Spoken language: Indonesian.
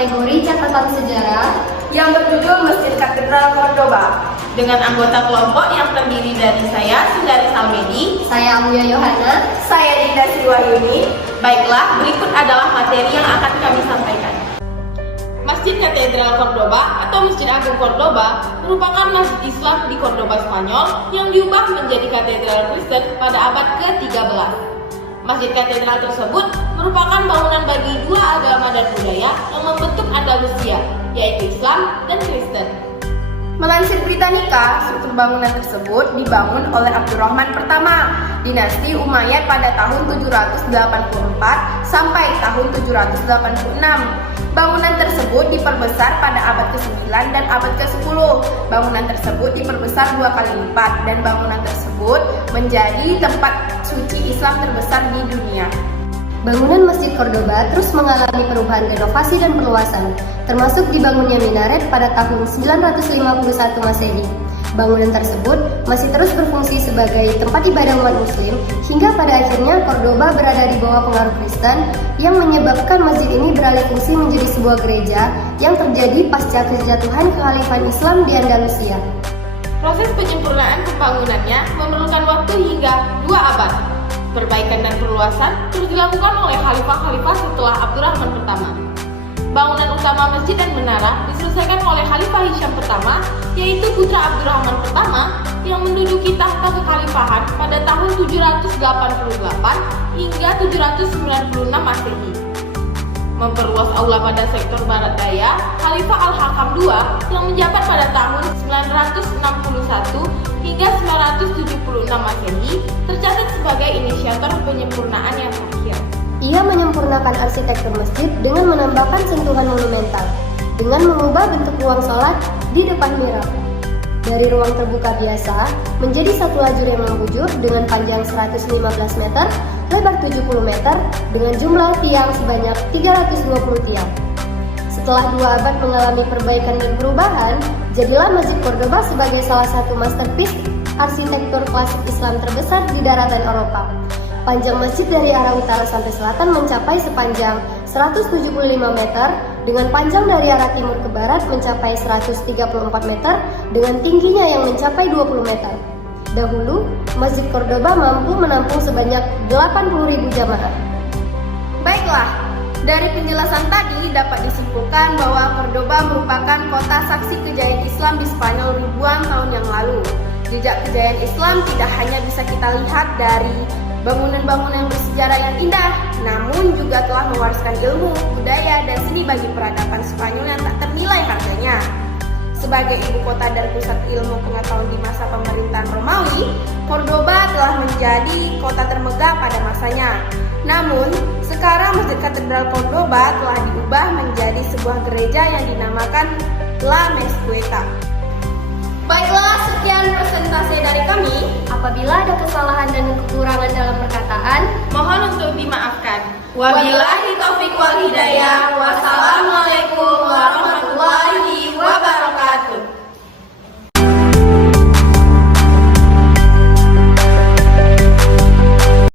kategori catatan sejarah yang berjudul Masjid Katedral Cordoba dengan anggota kelompok yang terdiri dari saya, Sundari Salmedi, saya Amuya Yohana, saya Dinda Sriwahyuni. Baiklah, berikut adalah materi yang akan kami sampaikan. Masjid Katedral Cordoba atau Masjid Agung Cordoba merupakan masjid Islam di Cordoba, Spanyol yang diubah menjadi katedral Kristen pada abad ke-13. Masjid katedral tersebut merupakan bangunan bagi dua agama dan budaya yang membentuk Andalusia, yaitu Islam dan Kristen. Melansir Britannica, struktur bangunan tersebut dibangun oleh Abdurrahman pertama, dinasti Umayyad pada tahun 784 sampai tahun 786. Bangunan tersebut diperbesar pada abad ke-9 dan abad ke-10. Bangunan tersebut diperbesar 2 kali lipat dan bangunan tersebut menjadi tempat suci Islam terbesar di dunia. Bangunan Masjid Cordoba terus mengalami perubahan renovasi dan perluasan, termasuk dibangunnya minaret pada tahun 951 Masehi. Bangunan tersebut masih terus berfungsi sebagai tempat ibadah umat muslim hingga pada akhirnya Cordoba berada di bawah pengaruh Kristen yang menyebabkan masjid ini beralih fungsi menjadi sebuah gereja yang terjadi pasca kejatuhan kekhalifahan Islam di Andalusia. Proses penyempurnaan pembangunannya memerlukan waktu hingga 2 abad. Perbaikan dan perluasan terus dilakukan oleh khalifah-khalifah setelah Abdurrahman pertama. Bangunan utama masjid dan menara diselesaikan oleh Khalifah Hisham pertama, yaitu putra Abdurrahman pertama yang menduduki tahta kekhalifahan pada tahun 788 hingga 796 Masehi. Memperluas aula pada sektor barat daya, Khalifah Al-Hakam II yang menjabat pada tahun 961 hingga 976 Masehi tercatat sebagai inisiator penyempurnaan yang terakhir. Ia menyempurnakan arsitektur masjid dengan menambahkan sentuhan monumental, dengan mengubah bentuk ruang sholat di depan mihrab. Dari ruang terbuka biasa menjadi satu lajur yang membujur dengan panjang 115 meter, lebar 70 meter, dengan jumlah tiang sebanyak 320 tiang. Setelah 2 abad mengalami perbaikan dan perubahan, jadilah Masjid Cordoba sebagai salah satu masterpiece arsitektur klasik Islam terbesar di daratan Eropa. Panjang masjid dari arah utara sampai selatan mencapai sepanjang 175 meter, dengan panjang dari arah timur ke barat mencapai 134 meter, dengan tingginya yang mencapai 20 meter. Dahulu, Masjid Cordoba mampu menampung sebanyak 80.000 jamaah. Baiklah, dari penjelasan tadi dapat disimpulkan bahwa Cordoba merupakan kota saksi kejayaan Islam di Spanyol ribuan tahun yang lalu. Jejak kejayaan Islam tidak hanya bisa kita lihat dari bangunan-bangunan bersejarah yang indah, namun juga telah mewariskan ilmu, budaya, dan seni bagi peradaban Spanyol yang tak ternilai harganya. Sebagai ibu kota dan pusat ilmu pengetahuan di masa pemerintahan Romawi, Cordoba telah menjadi kota termegah pada masanya. Namun, sekarang Masjid Katedral Cordoba telah diubah menjadi sebuah gereja yang dinamakan La Mezquita. Baiklah, sekian presentasi dari kami. Apabila ada kesalahan dan kekurangan dalam perkataan, Mohon untuk dimaafkan. Wabillahi taufiq wal hidayah. Wassalamualaikum